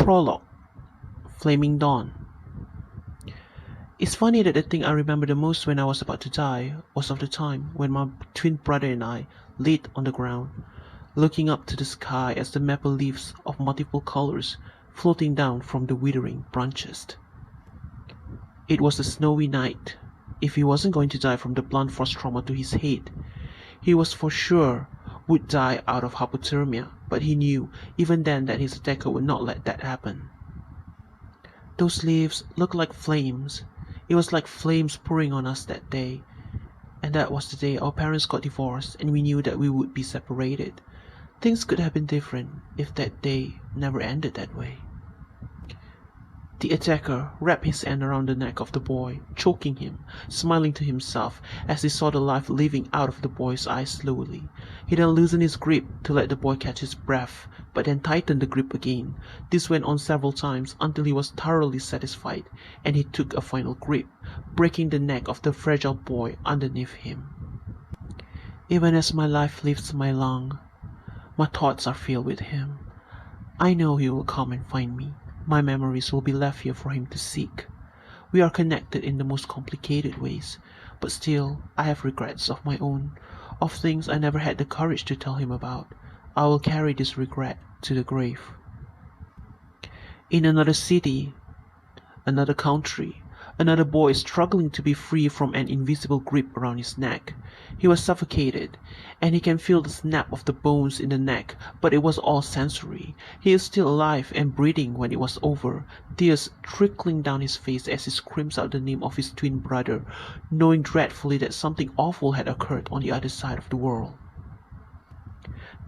Prologue, Flaming Dawn. It's funny that the thing I remember the most when I was about to die was of the time when my twin brother and I laid on the ground, looking up to the sky as the maple leaves of multiple colors floating down from the withering branches. It was a snowy night. If he wasn't going to die from the blunt force trauma to his head, he was for sure would die out of hypothermia, but he knew even then that his attacker would not let that happen. Those leaves looked like flames. It was like flames pouring on us that day. And that was the day our parents got divorced and we knew that we would be separated. Things could have been different if that day never ended that way. The attacker wrapped his hand around the neck of the boy, choking him, smiling to himself as he saw the life leaving out of the boy's eyes slowly. He then loosened his grip to let the boy catch his breath, but then tightened the grip again. This went on several times until he was thoroughly satisfied, and he took a final grip, breaking the neck of the fragile boy underneath him. Even as my life leaves my lung, my thoughts are filled with him. I know he will come and find me. My memories will be left here for him to seek. We are connected in the most complicated ways, but still I have regrets of my own, of things I never had the courage to tell him about. I will carry this regret to the grave. In another city, another country, another boy is struggling to be free from an invisible grip around his neck. He was suffocated, and he can feel the snap of the bones in the neck, but it was all sensory. He is still alive and breathing when it was over, tears trickling down his face as he screams out the name of his twin brother, knowing dreadfully that something awful had occurred on the other side of the world.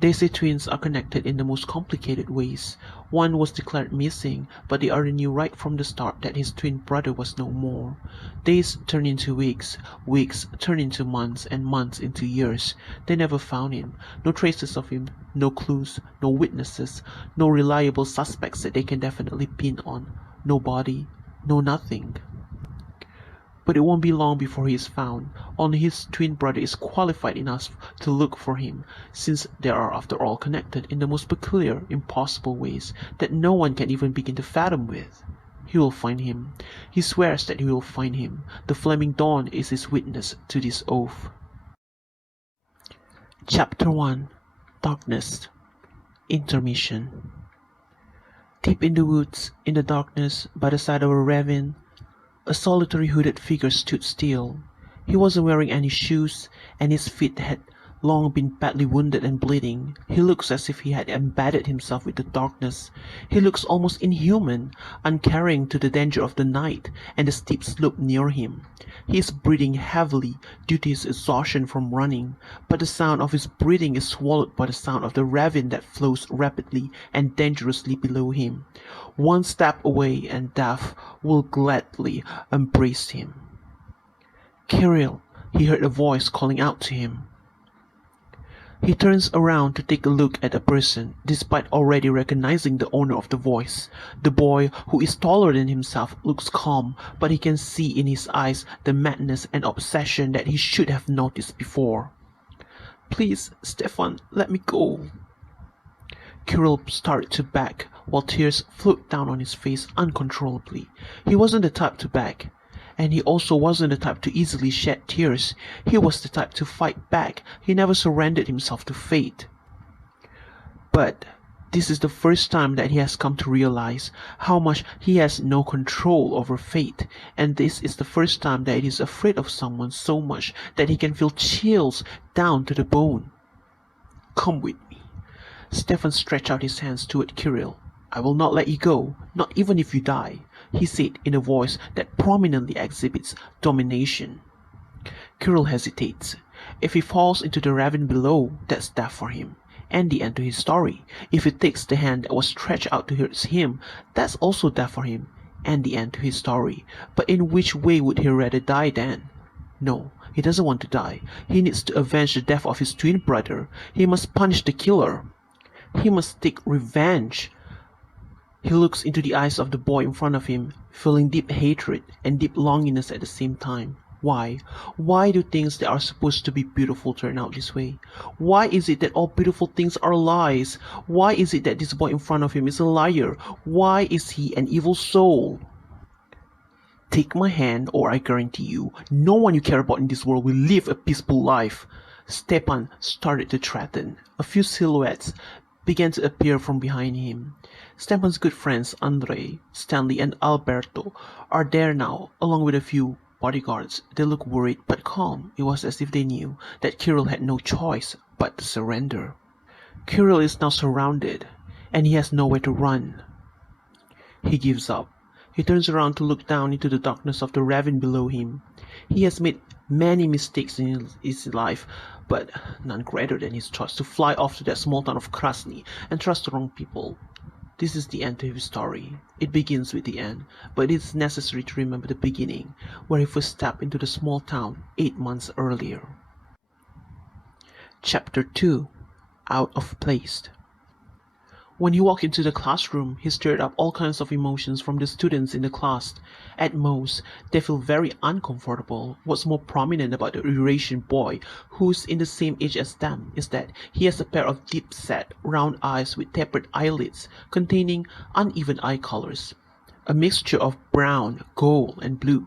They say twins are connected in the most complicated ways. One was declared missing, but the other knew right from the start that his twin brother was no more. Days turned into weeks, weeks turned into months, and months into years. They never found him. No traces of him, no clues, no witnesses, no reliable suspects that they can definitely pin on. No body, no nothing. But it won't be long before he is found. Only his twin brother is qualified enough to look for him, since they are after all connected in the most peculiar, impossible ways that no one can even begin to fathom with. He will find him. He swears that he will find him. The Flaming Dawn is his witness to this oath. Chapter 1. Darkness. Intermission. Deep in the woods, in the darkness, by the side of a ravine, a solitary hooded figure stood still. He wasn't wearing any shoes, and his feet had long been badly wounded and bleeding. He looks as if he had embedded himself with the darkness. He looks almost inhuman, uncaring to the danger of the night and the steep slope near him. He is breathing heavily due to his exhaustion from running, but the sound of his breathing is swallowed by the sound of the ravine that flows rapidly and dangerously below him. One step away and death will gladly embrace him. "Kirill," he heard a voice calling out to him. He turns around to take a look at a person, despite already recognizing the owner of the voice. The boy, who is taller than himself, looks calm, but he can see in his eyes the madness and obsession that he should have noticed before. "Please, Stefan, let me go." Kirill started to back, while tears flowed down on his face uncontrollably. He wasn't the type to back, and he also wasn't the type to easily shed tears. He was the type to fight back. He never surrendered himself to fate. But this is the first time that he has come to realize how much he has no control over fate, and this is the first time that he is afraid of someone so much that he can feel chills down to the bone. "Come with me." Stefan stretched out his hands toward Kirill. "I will not let you go, not even if you die," he said in a voice that prominently exhibits domination. Kirill hesitates. If he falls into the ravine below, that's death for him, and the end to his story. If he takes the hand that was stretched out towards him, that's also death for him, and the end to his story. But in which way would he rather die then? No, he doesn't want to die. He needs to avenge the death of his twin brother. He must punish the killer. He must take revenge. He looks into the eyes of the boy in front of him, feeling deep hatred and deep loneliness at the same time. Why? Why do things that are supposed to be beautiful turn out this way? Why is it that all beautiful things are lies? Why is it that this boy in front of him is a liar? Why is he an evil soul? Take my hand, or I guarantee you, no one you care about in this world will live a peaceful life. Stepan started to threaten. A few silhouettes began to appear from behind him. Stepan's good friends Andrei, Stanley, and Alberto are there now, along with a few bodyguards. They looked worried but calm. It was as if they knew that Kirill had no choice but to surrender. Kirill is now surrounded, and he has nowhere to run. He gives up. He turns around to look down into the darkness of the ravine below him. He has made many mistakes in his life, but none greater than his choice to fly off to that small town of Krasniy and trust the wrong people. This is the end to his story. It begins with the end, but it is necessary to remember the beginning, where he first stepped into the small town 8 months earlier. Chapter 2. Out of Place. When he walked into the classroom, he stirred up all kinds of emotions from the students in the class. At most, they feel very uncomfortable. What's more prominent about the Eurasian boy, who's in the same age as them, is that he has a pair of deep-set, round eyes with tapered eyelids, containing uneven eye colors, a mixture of brown, gold, and blue.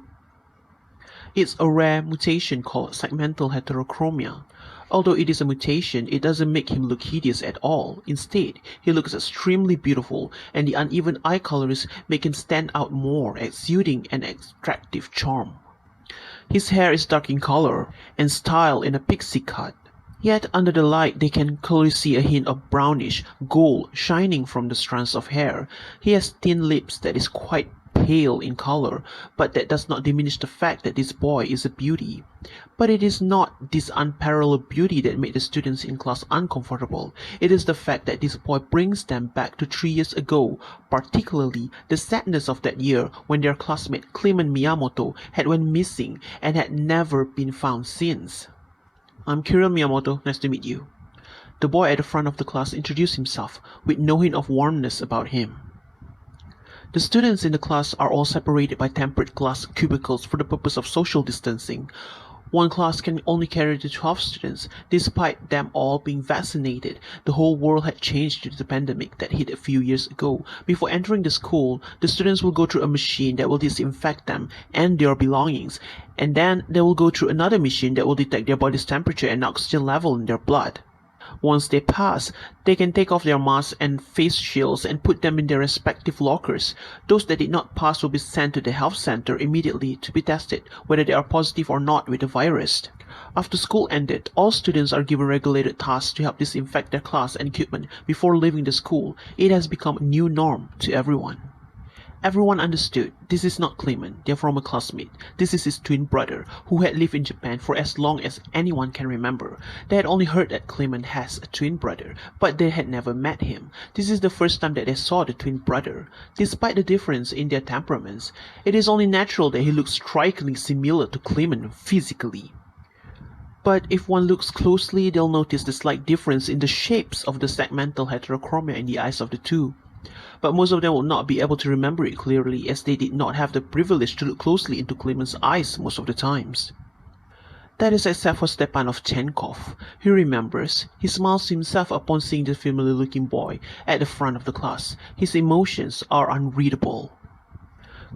It's a rare mutation called segmental heterochromia. Although it is a mutation, it doesn't make him look hideous at all. Instead, he looks extremely beautiful, and the uneven eye colors make him stand out more, exuding an attractive charm. His hair is dark in color and styled in a pixie cut. Yet under the light they can clearly see a hint of brownish gold shining from the strands of hair. He has thin lips that is quite pale in color, but that does not diminish the fact that this boy is a beauty. But it is not this unparalleled beauty that made the students in class uncomfortable. It is the fact that this boy brings them back to 3 years ago, particularly the sadness of that year when their classmate Kirill Miyamoto had went missing and had never been found since. "I'm Kirill Miyamoto, nice to meet you." The boy at the front of the class introduced himself, with no hint of warmness about him. The students in the class are all separated by tempered glass cubicles for the purpose of social distancing. One class can only carry the 12 students. Despite them all being vaccinated, the whole world had changed due to the pandemic that hit a few years ago. Before entering the school, the students will go through a machine that will disinfect them and their belongings, and then they will go through another machine that will detect their body's temperature and oxygen level in their blood. Once they pass, they can take off their masks and face shields and put them in their respective lockers. Those that did not pass will be sent to the health center immediately to be tested whether they are positive or not with the virus. After school ended, all students are given regulated tasks to help disinfect their class and equipment before leaving the school. It has become a new norm to everyone. Everyone understood this is not Clement, their former classmate. This is his twin brother, who had lived in Japan for as long as anyone can remember. They had only heard that Clement has a twin brother, but they had never met him. This is the first time that they saw the twin brother. Despite the difference in their temperaments, it is only natural that he looks strikingly similar to Clement physically. But if one looks closely, they'll notice the slight difference in the shapes of the segmental heterochromia in the eyes of the two. But most of them will not be able to remember it clearly, as they did not have the privilege to look closely into Clement's eyes most of the times. That is except for Stepanov Chenkov. He remembers. He smiles to himself upon seeing the familiar-looking boy at the front of the class. His emotions are unreadable.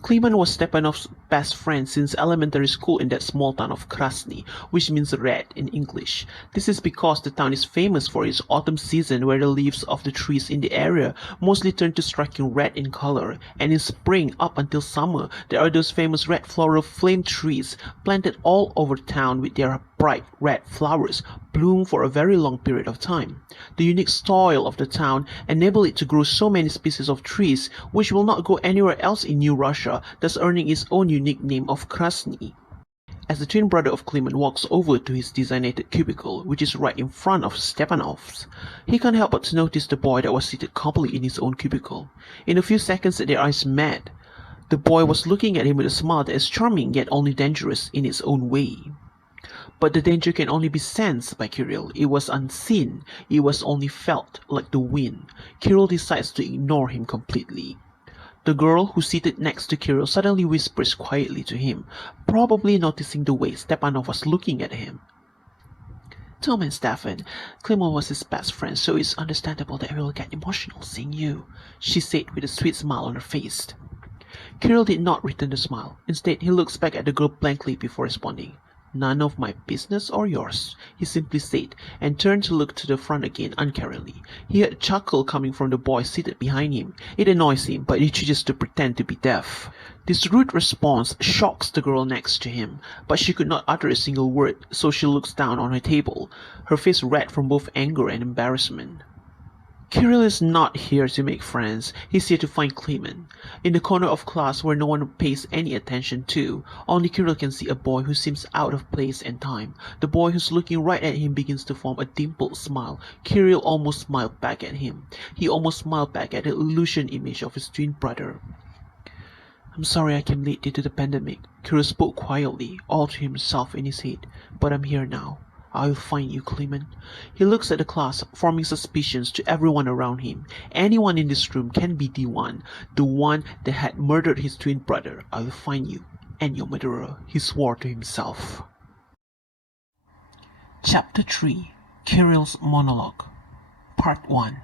Clement was Stepanov's best friend since elementary school in that small town of Krasniy, which means red in English. This is because the town is famous for its autumn season, where the leaves of the trees in the area mostly turn to striking red in color, and in spring up until summer there are those famous red floral flame trees planted all over town with their bright red flowers bloom for a very long period of time. The unique soil of the town enabled it to grow so many species of trees which will not go anywhere else in New Russia, thus earning its own unique name of Krasniy. As the twin brother of Clement walks over to his designated cubicle, which is right in front of Stepanov's, he can't help but to notice the boy that was seated calmly in his own cubicle. In a few seconds their eyes met. The boy was looking at him with a smile that is charming yet only dangerous in its own way. But the danger can only be sensed by Kirill. It was unseen. It was only felt like the wind. Kirill decides to ignore him completely. The girl who seated next to Kirill suddenly whispers quietly to him, probably noticing the way Stepanov was looking at him. Tom and Stefan, Klimov was his best friend, so it's understandable that he will get emotional seeing you, she said with a sweet smile on her face. Kirill did not return the smile. Instead, he looks back at the girl blankly before responding. None of my business or yours, he simply said, and turned to look to the front again uncarily. He heard a chuckle coming from the boy seated behind him. It annoys him, but he chooses to pretend to be deaf. This rude response shocks the girl next to him, but she could not utter a single word, so she looks down on her table, her face red from both anger and embarrassment. Kirill is not here to make friends, he's here to find Clement. In the corner of class where no one pays any attention to, only Kirill can see a boy who seems out of place and time. The boy who's looking right at him begins to form a dimpled smile. Kirill almost smiled back at him. He almost smiled back at the illusion image of his twin brother. I'm sorry I came late due to the pandemic. Kirill spoke quietly, all to himself in his head, but I'm here now. I'll find you, Clement. He looks at the class, forming suspicions to everyone around him. Anyone in this room can be the one that had murdered his twin brother. I'll find you, and your murderer, he swore to himself. Chapter 3. Kirill's Monologue. Part 1.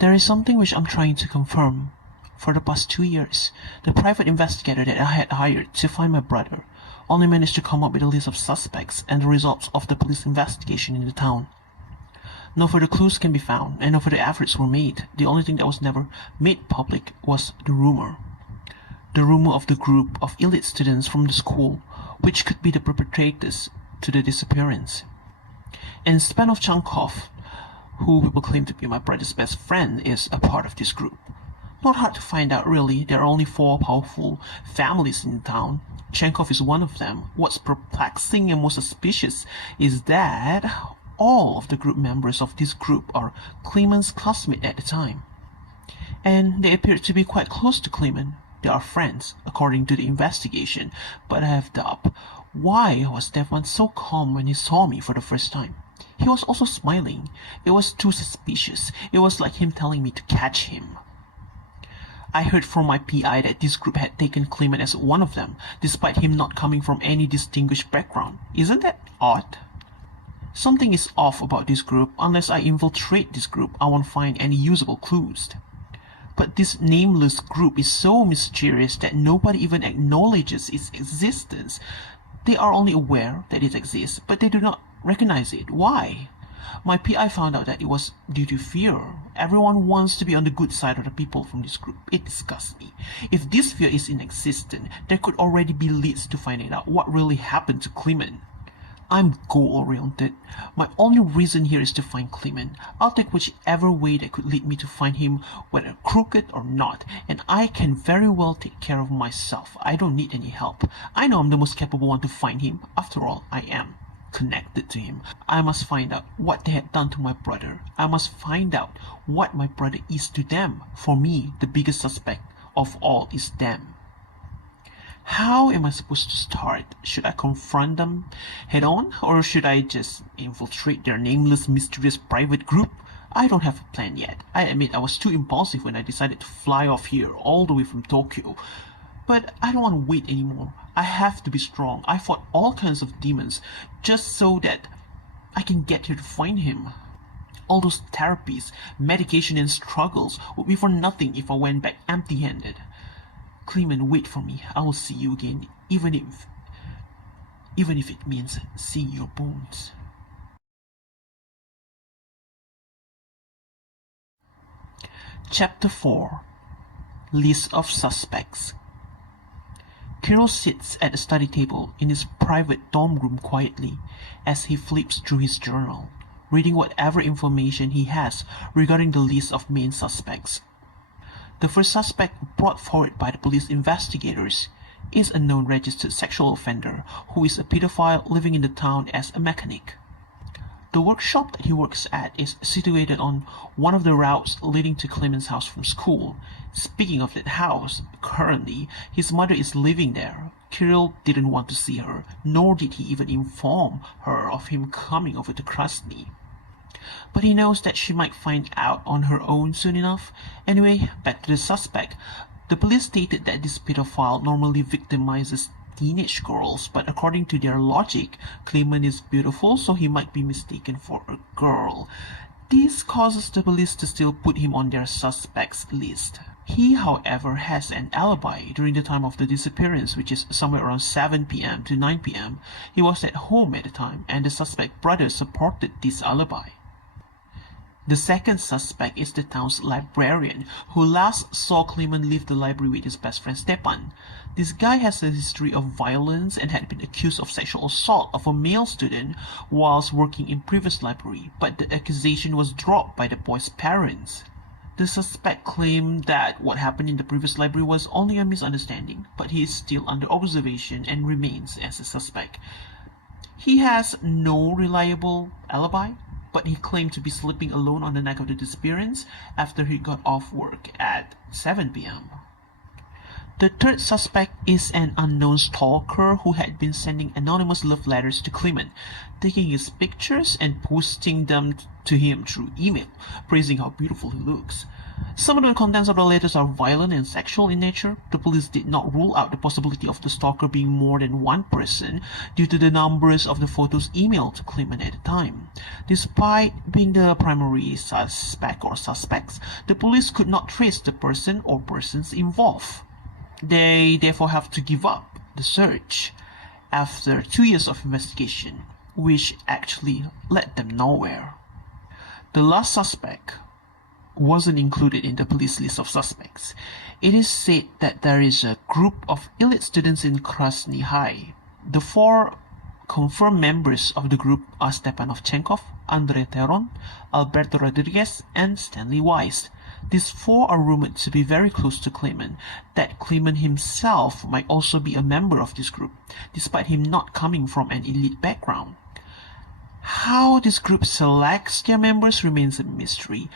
There is something which I'm trying to confirm. For the past 2 years, the private investigator that I had hired to find my brother only managed to come up with a list of suspects and the results of the police investigation in the town. No further clues can be found, and no further efforts were made. The only thing that was never made public was the rumor. The rumor of the group of elite students from the school, which could be the perpetrators to the disappearance. And Stepanov Chenkov, who people claim to be my brother's best friend, is a part of this group. Not hard to find out, really. There are only 4 powerful families in the town. Chenkov is one of them. What's perplexing and most suspicious is that all of the group members of this group are Clement's classmates at the time. And they appear to be quite close to Clement. They are friends, according to the investigation, but I have doubt. Why was Stefan so calm when he saw me for the first time? He was also smiling. It was too suspicious. It was like him telling me to catch him. I heard from my PI that this group had taken Clement as one of them, despite him not coming from any distinguished background. Isn't that odd? Something is off about this group. Unless I infiltrate this group, I won't find any usable clues. But this nameless group is so mysterious that nobody even acknowledges its existence. They are only aware that it exists, but they do not recognize it. Why? My PI found out that it was due to fear. Everyone wants to be on the good side of the people from this group. It disgusts me. If this fear is inexistent, there could already be leads to finding out what really happened to Clement. I'm goal-oriented. My only reason here is to find Clement. I'll take whichever way that could lead me to find him, whether crooked or not, and I can very well take care of myself. I don't need any help. I know I'm the most capable one to find him. After all, I am connected to him. I must find out what they had done to my brother. I must find out what my brother is to them. For me, the biggest suspect of all is them. How am I supposed to start? Should I confront them head on, or should I just infiltrate their nameless, mysterious private group? I don't have a plan yet. I admit I was too impulsive when I decided to fly off here all the way from Tokyo. But I don't want to wait anymore. I have to be strong. I fought all kinds of demons just so that I can get here to find him. All those therapies, medication and struggles would be for nothing if I went back empty-handed. Clement, wait for me. I will see you again, even if it means seeing your bones. Chapter 4. List of Suspects. Kirill sits at the study table in his private dorm room quietly as he flips through his journal, reading whatever information he has regarding the list of main suspects. The first suspect brought forward by the police investigators is a known registered sexual offender who is a pedophile living in the town as a mechanic. The workshop that he works at is situated on one of the routes leading to Clement's house from school. Speaking of that house, currently, his mother is living there. Kirill didn't want to see her, nor did he even inform her of him coming over to Krasniy. But he knows that she might find out on her own soon enough. Anyway, back to the suspect. The police stated that this pedophile normally victimizes teenage girls, but according to their logic, Clement is beautiful, so he might be mistaken for a girl. This causes the police to still put him on their suspects list. He, however, has an alibi during the time of the disappearance, which is somewhere around 7 p.m. to 9 p.m. He was at home at the time, and the suspect brother supported this alibi. The second suspect is the town's librarian, who last saw Clement leave the library with his best friend Stepan. This guy has a history of violence and had been accused of sexual assault of a male student whilst working in previous library, but the accusation was dropped by the boy's parents. The suspect claimed that what happened in the previous library was only a misunderstanding, but he is still under observation and remains as a suspect. He has no reliable alibi, but he claimed to be sleeping alone on the night of the disappearance after he got off work at 7 p.m. The third suspect is an unknown stalker who had been sending anonymous love letters to Clement, taking his pictures and posting them to him through email, praising how beautiful he looks. Some of the contents of the letters are violent and sexual in nature. The police did not rule out the possibility of the stalker being more than one person due to the numbers of the photos emailed to Clement at the time. Despite being the primary suspect or suspects, the police could not trace the person or persons involved. They therefore have to give up the search after 2 years of investigation, which actually led them nowhere. The last suspect wasn't included in the police list of suspects. It is said that there is a group of elite students in Krasniy High. The 4 confirmed members of the group are Stepanov Chenkov, Andrei Teron, Alberto Rodriguez, and Stanley Weiss. These 4 are rumored to be very close to Clement, that Clement himself might also be a member of this group, despite him not coming from an elite background. How this group selects their members remains a mystery.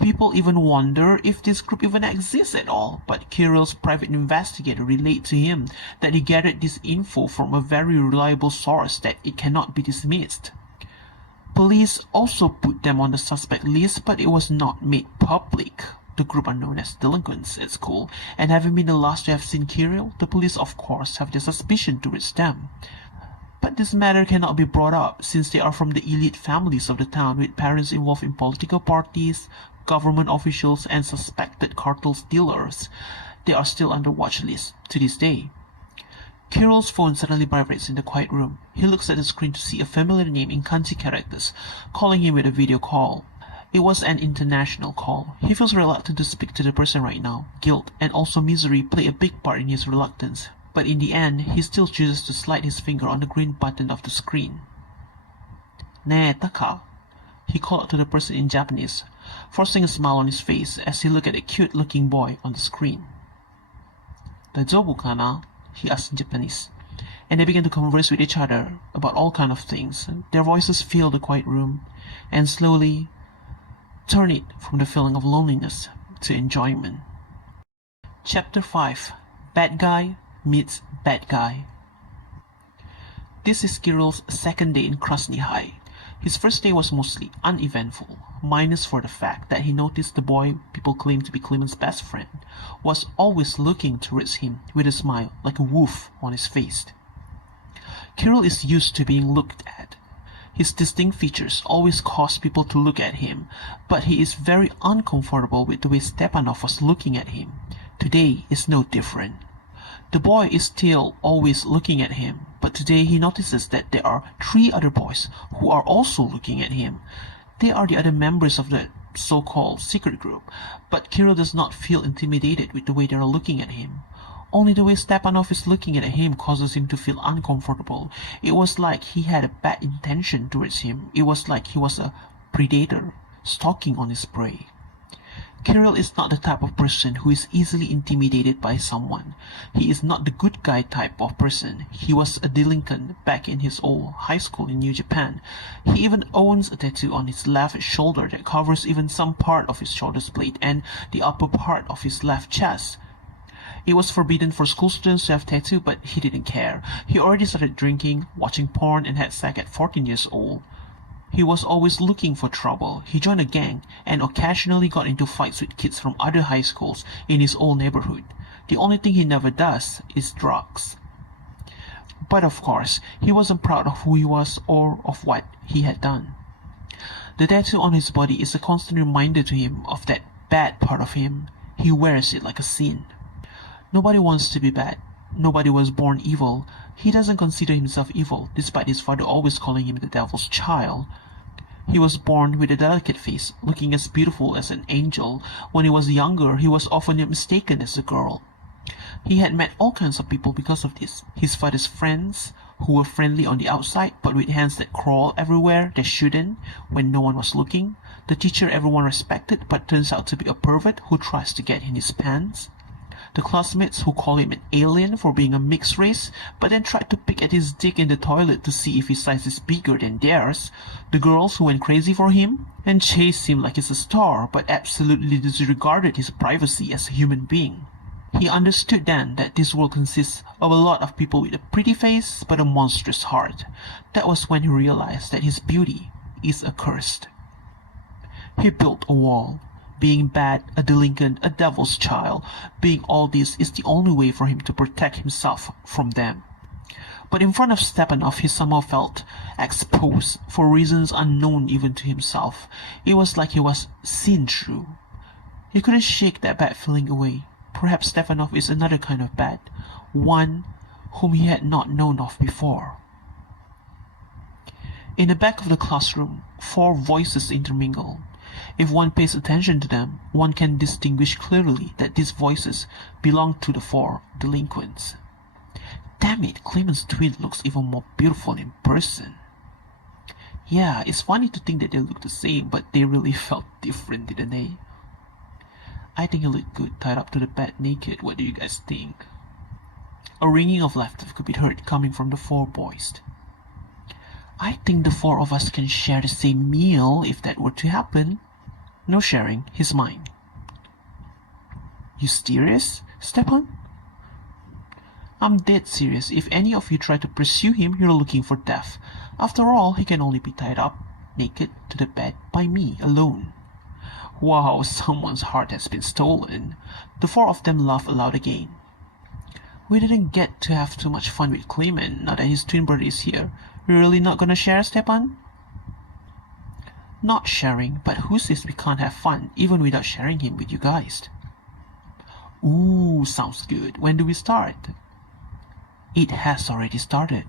People even wonder if this group even exists at all, but Kirill's private investigator relayed to him that he gathered this info from a very reliable source that it cannot be dismissed. Police also put them on the suspect list, but it was not made public. The group are known as delinquents at school, and having been the last to have seen Kirill, the police of course have their suspicion towards them. But this matter cannot be brought up since they are from the elite families of the town with parents involved in political parties, government officials, and suspected cartel dealers. They are still under watch list to this day. Kirill's phone suddenly vibrates in the quiet room. He looks at the screen to see a familiar name in kanji characters, calling him with a video call. It was an international call. He feels reluctant to speak to the person right now. Guilt and also misery play a big part in his reluctance, but in the end, he still chooses to slide his finger on the green button of the screen. "Ne taka?" He called out to the person in Japanese, forcing a smile on his face as he looked at the cute-looking boy on the screen. "Daijoubu kana?" he asked in Japanese, and they began to converse with each other about all kinds of things. Their voices filled the quiet room, and slowly turn it from the feeling of loneliness to enjoyment. Chapter 5. Bad Guy Meets Bad Guy. This is Kirill's second day in Krasniy High. His first day was mostly uneventful, minus for the fact that he noticed the boy people claimed to be Clement's best friend was always looking towards him with a smile like a wolf on his face. Kirill is used to being looked at. His distinct features always cause people to look at him, but he is very uncomfortable with the way Stepanov was looking at him. Today is no different. The boy is still always looking at him, but today he notices that there are 3 other boys who are also looking at him. They are the other members of the so-called secret group, but Kirill does not feel intimidated with the way they are looking at him. Only the way Stepanov is looking at him causes him to feel uncomfortable. It was like he had a bad intention towards him. It was like he was a predator, stalking on his prey. Kirill is not the type of person who is easily intimidated by someone. He is not the good guy type of person. He was a delinquent back in his old high school in New Japan. He even owns a tattoo on his left shoulder that covers even some part of his shoulder blade and the upper part of his left chest. It was forbidden for school students to have tattoo, but he didn't care. He already started drinking, watching porn, and had sex at 14 years old. He was always looking for trouble. He joined a gang and occasionally got into fights with kids from other high schools in his old neighborhood. The only thing he never does is drugs. But of course, he wasn't proud of who he was or of what he had done. The tattoo on his body is a constant reminder to him of that bad part of him. He wears it like a sin. Nobody wants to be bad. Nobody was born evil. He doesn't consider himself evil, despite his father always calling him the devil's child. He was born with a delicate face, looking as beautiful as an angel. When he was younger, he was often mistaken as a girl. He had met all kinds of people because of this. His father's friends, who were friendly on the outside, but with hands that crawl everywhere they shouldn't when no one was looking. The teacher everyone respected, but turns out to be a pervert who tries to get in his pants. The classmates who call him an alien for being a mixed race, but then tried to pick at his dick in the toilet to see if his size is bigger than theirs. The girls who went crazy for him and chased him like he's a star, but absolutely disregarded his privacy as a human being. He understood then that this world consists of a lot of people with a pretty face but a monstrous heart. That was when he realized that his beauty is accursed. He built a wall. Being bad, a delinquent, a devil's child, being all this is the only way for him to protect himself from them. But in front of Stepanov, he somehow felt exposed for reasons unknown even to himself. It was like he was seen through. He couldn't shake that bad feeling away. Perhaps Stepanov is another kind of bad, one whom he had not known of before. In the back of the classroom, 4 voices intermingle. If one pays attention to them, one can distinguish clearly that these voices belong to the 4 delinquents. Damn it, Clement's twin looks even more beautiful in person. Yeah, it's funny to think that they look the same, but they really felt different, didn't they? I think he looked good tied up to the bed naked. What do you guys think? A ringing of laughter could be heard coming from the 4 boys. I think the 4 of us can share the same meal if that were to happen. No sharing, he's mine. You serious, Stepan? I'm dead serious. If any of you try to pursue him, you're looking for death. After all, he can only be tied up, naked, to the bed by me alone. Wow, someone's heart has been stolen. The 4 of them laugh aloud again. We didn't get to have too much fun with Clement now that his twin brother is here. You're really not gonna share, Stepan? Not sharing, but who says we can't have fun even without sharing him with you guys? Ooh, sounds good. When do we start? It has already started.